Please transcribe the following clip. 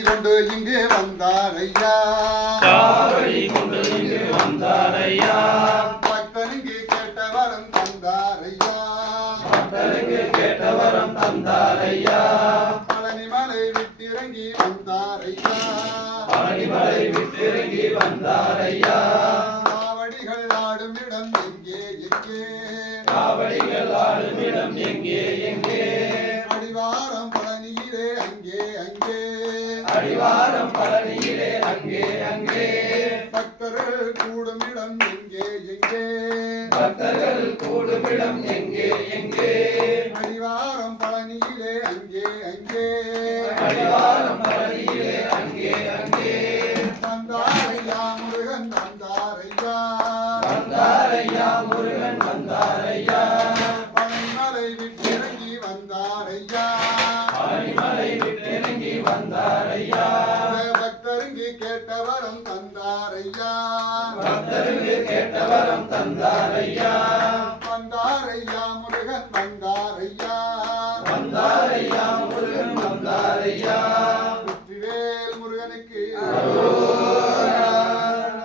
கொண்டு இங்கு வந்தாரையா காவடி கொண்டு இங்கு வந்தாரையா பக்தனுக்கு கேட்ட வரம் தந்தாரையா பக்தனுக்கு கேட்ட வரம் தந்தாரையா பழனிமலை விட்டிறங்கி வந்தாரையா பழனிமலை விட்டிறங்கி வந்தாரையா காவடிகள் ஆடும் இடம் எங்கே எங்கே காவடிகள் ஆடும் இடம் எங்கே எங்கே அடிவாரம் பழனியிலே அங்கே அங்கே அடிவாரம் பழனியிலே அங்கே அங்கே பக்தர்கள் கூடும் இடம் எங்கே எங்கே பக்தர்கள் கூடும் இடம் எங்கே எங்கே அடிவாரம் பழனியிலே அங்கே அங்கே அடிவாரம் பழனியிலே அங்கே அங்கே வந்தாரையா முருகன் வந்தாரையா வந்தாரையா முருகன் வந்தாரையா பழனிமலை விட்டிறங்கி வந்தாரையா பழனிமலை விட்டிறங்கி வந்தாரையா பக்தருக்கு கேட்ட வரம் தந்தாரையா பக்தருக்கு கேட்ட வரம் தந்தாரையா வந்தாரையா முருகன் வந்தாரையா வந்தாரையா முருகன் வந்தாரையா வெற்றிவேல் முருகனுக்கு